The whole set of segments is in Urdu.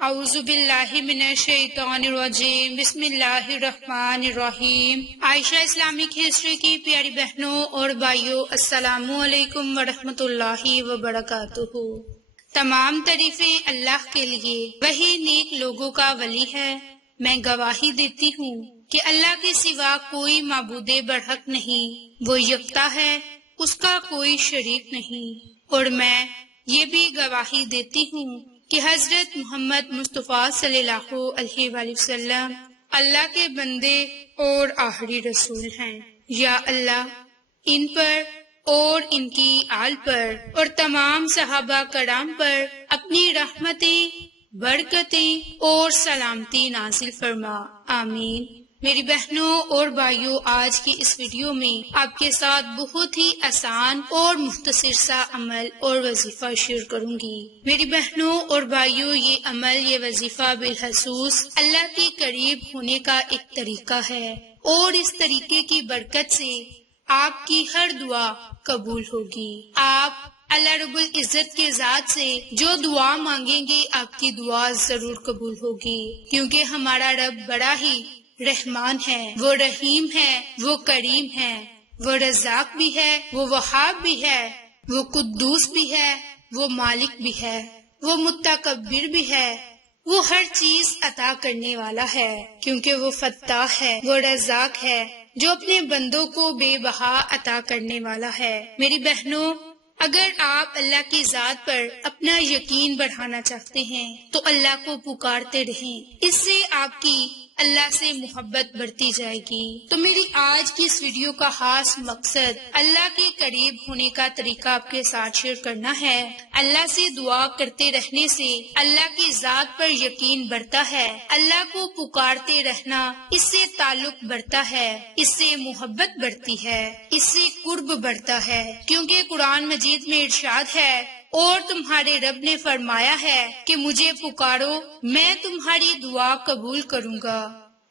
اعوذ باللہ من الشیطان الرجیم، بسم اللہ الرحمن الرحیم۔ عائشہ اسلامک ہسٹری کی پیاری بہنوں اور بھائیوں، السلام علیکم ورحمۃ اللہ وبرکاتہ۔ تمام تعریفیں اللہ کے لیے، وہی نیک لوگوں کا ولی ہے۔ میں گواہی دیتی ہوں کہ اللہ کے سوا کوئی معبود برحق نہیں، وہ یکتا ہے، اس کا کوئی شریک نہیں۔ اور میں یہ بھی گواہی دیتی ہوں کہ حضرت محمد مصطفیٰ صلی اللہ علیہ وآلہ وسلم اللہ کے بندے اور آخری رسول ہیں۔ یا اللہ ان پر اور ان کی آل پر اور تمام صحابہ کرام پر اپنی رحمتیں، برکتیں اور سلامتی نازل فرما، آمین۔ میری بہنوں اور بھائیوں، آج کی اس ویڈیو میں آپ کے ساتھ بہت ہی آسان اور مختصر سا عمل اور وظیفہ شیئر کروں گی۔ میری بہنوں اور بھائیوں، یہ عمل، یہ وظیفہ بالخصوص اللہ کے قریب ہونے کا ایک طریقہ ہے، اور اس طریقے کی برکت سے آپ کی ہر دعا قبول ہوگی۔ آپ اللہ رب العزت کے ذات سے جو دعا مانگیں گے، آپ کی دعا ضرور قبول ہوگی، کیونکہ ہمارا رب بڑا ہی رحمان ہے، وہ رحیم ہے، وہ کریم ہے، وہ رزاق بھی ہے، وہ وہاب بھی ہے، وہ قدوس بھی ہے، وہ مالک بھی ہے، وہ متکبر بھی ہے، وہ ہر چیز عطا کرنے والا ہے، کیونکہ وہ فتاح ہے، وہ رزاق ہے، جو اپنے بندوں کو بے بہا عطا کرنے والا ہے۔ میری بہنوں، اگر آپ اللہ کی ذات پر اپنا یقین بڑھانا چاہتے ہیں تو اللہ کو پکارتے رہیں، اس سے آپ کی اللہ سے محبت بڑھتی جائے گی۔ تو میری آج کی اس ویڈیو کا خاص مقصد اللہ کے قریب ہونے کا طریقہ آپ کے ساتھ شیئر کرنا ہے۔ اللہ سے دعا کرتے رہنے سے اللہ کی ذات پر یقین بڑھتا ہے، اللہ کو پکارتے رہنا، اس سے تعلق بڑھتا ہے، اس سے محبت بڑھتی ہے، اس سے قرب بڑھتا ہے، کیونکہ قرآن مجید میں ارشاد ہے، اور تمہارے رب نے فرمایا ہے کہ مجھے پکارو، میں تمہاری دعا قبول کروں گا۔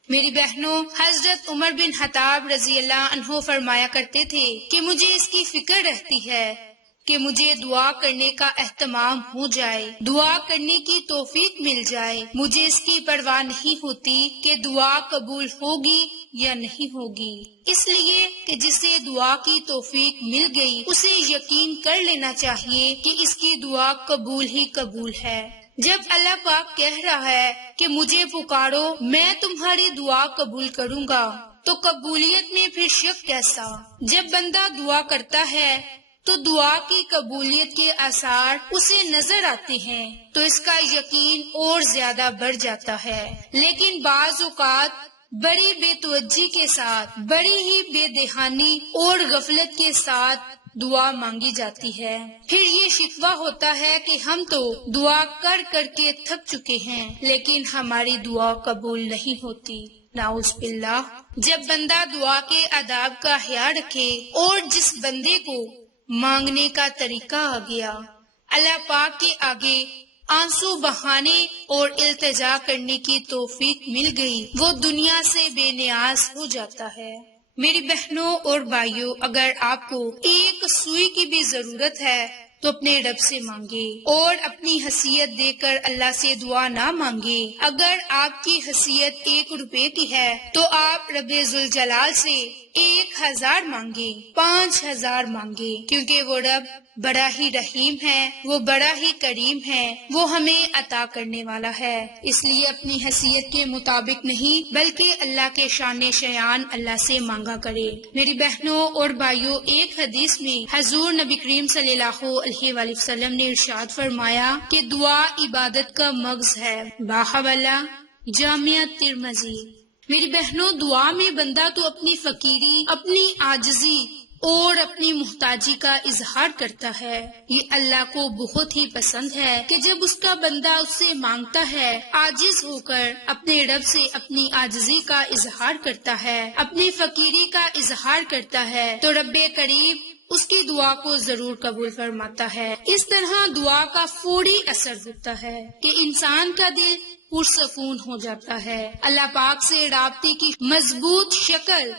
میری بہنوں، حضرت عمر بن خطاب رضی اللہ عنہ فرمایا کرتے تھے کہ مجھے اس کی فکر رہتی ہے کہ مجھے دعا کرنے کا اہتمام ہو جائے، دعا کرنے کی توفیق مل جائے، مجھے اس کی پرواہ نہیں ہوتی کہ دعا قبول ہوگی یا نہیں ہوگی، اس لیے کہ جسے دعا کی توفیق مل گئی اسے یقین کر لینا چاہیے کہ اس کی دعا قبول ہی قبول ہے۔ جب اللہ پاک کہہ رہا ہے کہ مجھے پکارو، میں تمہاری دعا قبول کروں گا، تو قبولیت میں پھر شک کیسا؟ جب بندہ دعا کرتا ہے تو دعا کی قبولیت کے آثار اسے نظر آتے ہیں تو اس کا یقین اور زیادہ بڑھ جاتا ہے، لیکن بعض اوقات بڑی بے توجہی کے ساتھ، بڑی ہی بے دہانی اور غفلت کے ساتھ دعا مانگی جاتی ہے، پھر یہ شکوہ ہوتا ہے کہ ہم تو دعا کر کر کے تھک چکے ہیں لیکن ہماری دعا قبول نہیں ہوتی، نعوذ باللہ۔ جب بندہ دعا کے آداب کا خیال رکھے اور جس بندے کو مانگنے کا طریقہ آ گیا، اللہ پاک کے آگے آنسو بہانے اور التجا کرنے کی توفیق مل گئی، وہ دنیا سے بے نیاز ہو جاتا ہے۔ میری بہنوں اور بھائیوں، اگر آپ کو ایک سوئی کی بھی ضرورت ہے تو اپنے رب سے مانگے، اور اپنی حیثیت دے کر اللہ سے دعا نہ مانگے۔ اگر آپ کی حیثیت 1 روپے کی ہے تو آپ رب ذوالجلال سے 1000 مانگے، 5000 مانگے، کیونکہ وہ رب بڑا ہی رحیم ہے، وہ بڑا ہی کریم ہے، وہ ہمیں عطا کرنے والا ہے، اس لیے اپنی حیثیت کے مطابق نہیں بلکہ اللہ کے شان شیان اللہ سے مانگا کرے۔ میری بہنوں اور بھائیوں، ایک حدیث میں حضور نبی کریم صلی اللہ علیہ وآلہ وسلم نے ارشاد فرمایا کہ دعا عبادت کا مغز ہے، باحوالہ جامعہ ترمذی۔ میری بہنوں، دعا میں بندہ تو اپنی فقیری، اپنی عاجزی اور اپنی محتاجی کا اظہار کرتا ہے۔ یہ اللہ کو بہت ہی پسند ہے کہ جب اس کا بندہ اس سے مانگتا ہے، عاجز ہو کر اپنے رب سے اپنی عاجزی کا اظہار کرتا ہے، اپنی فقیری کا اظہار کرتا ہے، تو رب کریم اس کی دعا کو ضرور قبول فرماتا ہے۔ اس طرح دعا کا فوری اثر ہوتا ہے کہ انسان کا دل پرسکون ہو جاتا ہے۔ اللہ پاک سے رابطے کی مضبوط شکل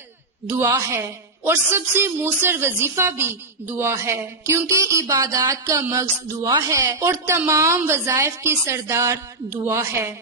دعا ہے، اور سب سے مؤثر وظیفہ بھی دعا ہے، کیونکہ عبادات کا مغز دعا ہے اور تمام وظائف کے سردار دعا ہے۔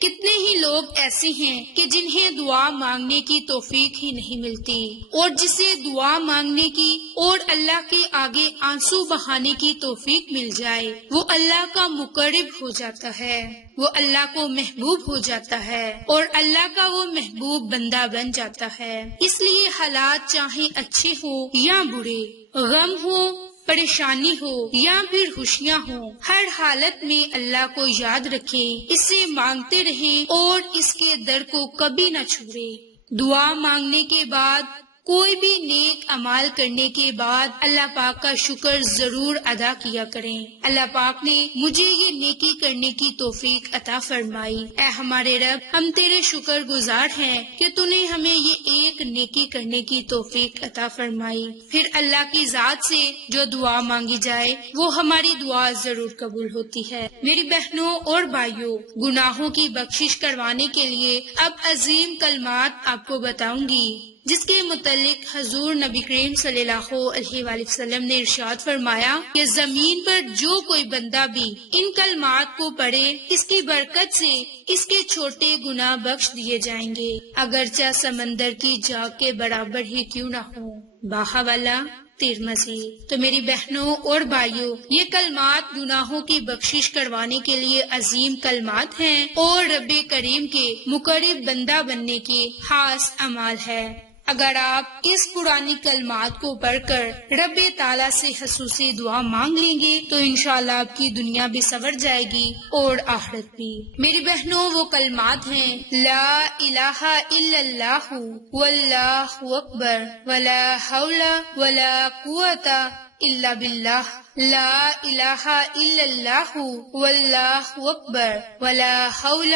کتنے ہی لوگ ایسے ہیں کہ جنہیں دعا مانگنے کی توفیق ہی نہیں ملتی، اور جسے دعا مانگنے کی اور اللہ کے آگے آنسو بہانے کی توفیق مل جائے وہ اللہ کا مقرب ہو جاتا ہے، وہ اللہ کو محبوب ہو جاتا ہے اور اللہ کا وہ محبوب بندہ بن جاتا ہے۔ اس لیے حالات چاہے اچھے ہو یا برے، غم ہو، پریشانی ہو یا پھر خوشیاں ہوں، ہر حالت میں اللہ کو یاد رکھیں، اس سے مانگتے رہیں اور اس کے در کو کبھی نہ چھوڑیں۔ دعا مانگنے کے بعد، کوئی بھی نیک عمال کرنے کے بعد اللہ پاک کا شکر ضرور ادا کیا کریں۔ اللہ پاک نے مجھے یہ نیکی کرنے کی توفیق عطا فرمائی، اے ہمارے رب ہم تیرے شکر گزار ہیں کہ تو نے ہمیں یہ ایک نیکی کرنے کی توفیق عطا فرمائی۔ پھر اللہ کی ذات سے جو دعا مانگی جائے وہ ہماری دعا ضرور قبول ہوتی ہے۔ میری بہنوں اور بھائیوں، گناہوں کی بخشش کروانے کے لیے اب عظیم کلمات آپ کو بتاؤں گی، جس کے متعلق حضور نبی کریم صلی اللہ علیہ وآلہ وسلم نے ارشاد فرمایا کہ زمین پر جو کوئی بندہ بھی ان کلمات کو پڑھے، اس کی برکت سے اس کے چھوٹے گناہ بخش دیے جائیں گے، اگرچہ سمندر کی جاگ کے برابر ہی کیوں نہ ہو۔ باحوالہ ترمذی۔ تو میری بہنوں اور بھائیوں، یہ کلمات گناہوں کی بخشش کروانے کے لیے عظیم کلمات ہیں اور رب کریم کے مقرب بندہ بننے کے خاص اعمال ہے۔ اگر آپ اس پرانی کلمات کو پڑھ کر رب تعالیٰ سے خصوصی دعا مانگ لیں گے تو انشاءاللہ آپ کی دنیا بھی سنور جائے گی اور آخرت بھی۔ میری بہنوں، وہ کلمات ہیں لا الہ الا اللہ واللہ اکبر ولا حول ولا قوت الا باللہ، لا الہ الا اللہ واللہ اکبر ولا حول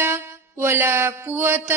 ولا قوت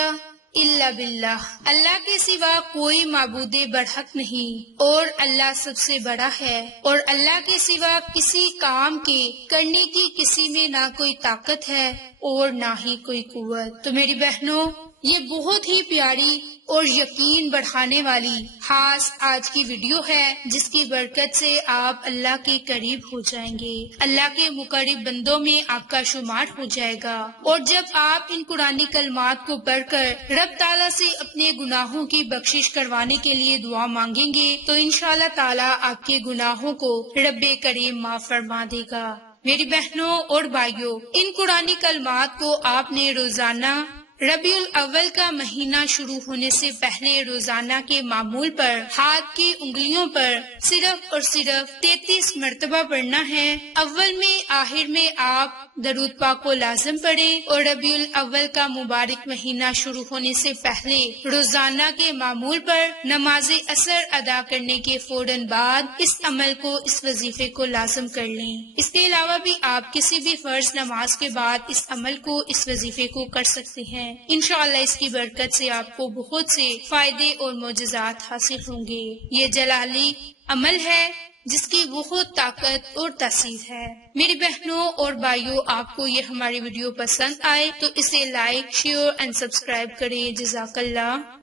الا باللہ۔ اللہ کے سوا کوئی معبود برحق نہیں اور اللہ سب سے بڑا ہے، اور اللہ کے سوا کسی کام کے کرنے کی کسی میں نہ کوئی طاقت ہے اور نہ ہی کوئی قوت۔ تو میری بہنوں، یہ بہت ہی پیاری اور یقین بڑھانے والی خاص آج کی ویڈیو ہے، جس کی برکت سے آپ اللہ کے قریب ہو جائیں گے، اللہ کے مقرب بندوں میں آپ کا شمار ہو جائے گا۔ اور جب آپ ان قرآنی کلمات کو پڑھ کر رب تعالیٰ سے اپنے گناہوں کی بخشش کروانے کے لیے دعا مانگیں گے تو انشاءاللہ تعالیٰ آپ کے گناہوں کو رب کریم معاف فرما دے گا۔ میری بہنوں اور بھائیوں، ان قرآنی کلمات کو آپ نے روزانہ ربیع الاول کا مہینہ شروع ہونے سے پہلے روزانہ کے معمول پر ہاتھ کی انگلیوں پر صرف اور صرف 33 مرتبہ پڑھنا ہے۔ اول میں، آخر میں آپ درود پاک کو لازم پڑھیں، اور ربیع الاول کا مبارک مہینہ شروع ہونے سے پہلے روزانہ کے معمول پر نماز عصر ادا کرنے کے فوراً بعد اس عمل کو، اس وظیفے کو لازم کر لیں۔ اس کے علاوہ بھی آپ کسی بھی فرض نماز کے بعد اس عمل کو، اس وظیفے کو کر سکتے ہیں۔ انشاءاللہ اس کی برکت سے آپ کو بہت سے فائدے اور معجزات حاصل ہوں گے۔ یہ جلالی عمل ہے جس کی بہت طاقت اور تاثیر ہے۔ میری بہنوں اور بھائیوں، آپ کو یہ ہماری ویڈیو پسند آئے تو اسے لائک، شیئر اینڈ سبسکرائب کریں۔ جزاک اللہ۔